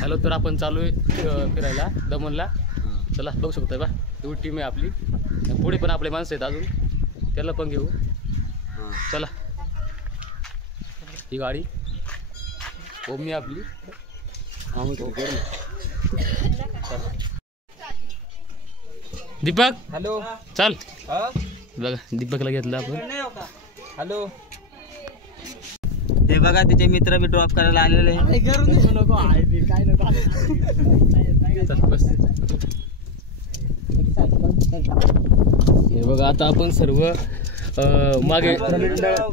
Hello, तर आपण चालू आहे फिरायला दमनला. चला बघू शकता बा, एवढी टीम आहे आपली. पुढे पण आपले माणसं आहेत अजून, त्याला पण घेऊ. चला, ही गाडी ओमनी आपली. दीपक, हॅलो, चल. बघा दीपकला घेतलं आपण. हॅलो, हे बघा तिचे मित्र बी ड्रॉप करायला आलेले. हे बघा आता आपण सर्व मागे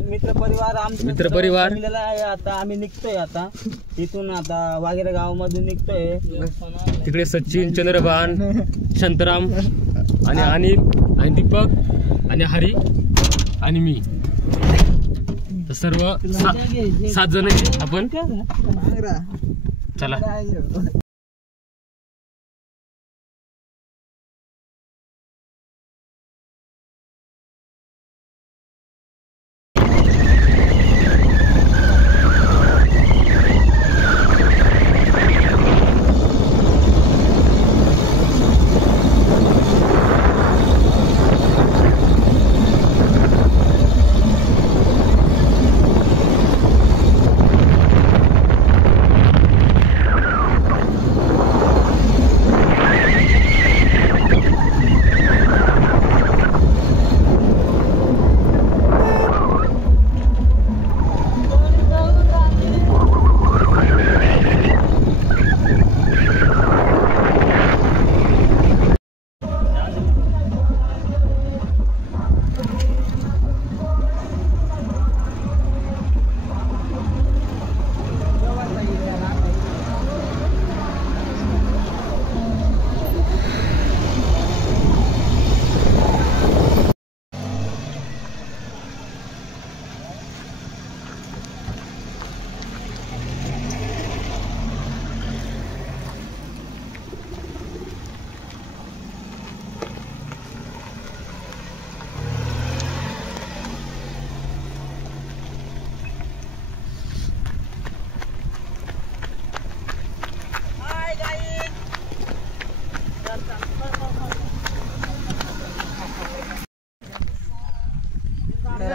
मित्र परिवार आहे. आता आम्ही निघतोय, आता इथून आता वाघेरे गावामधून निघतोय. तिकडे सचिन, चंद्रभान, शांताराम आणि अनिल आणि दीपक आणि हरी आणि मी, तर सर्व 7 जण आपण. चला.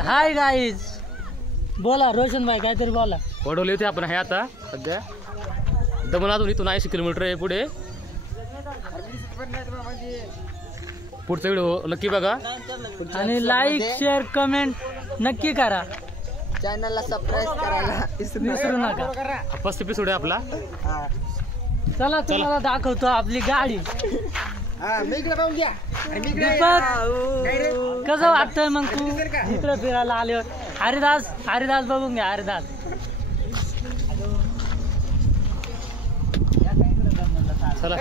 हाय गाईज, बोला रोशन भाई, काहीतरी बोला. वडवले होते आपण. आहे आता सध्या दमनातून इथून 80 किलोमीटर आहे पुढे. पुढचा व्हिडिओ नक्की बघा आणि लाईक शेअर कमेंट नक्की करा. चॅनलला सबस्क्राईब करायला विसरू नका. फर्स्ट एपिसोड आहे आपला. चला तुम्हाला दाखवतो आपली गाडी. दीपक, कसं वाटतंय मग तू इकडे फिरायला आल्यावर? हरिदास बघून घ्या. हरिदास चला.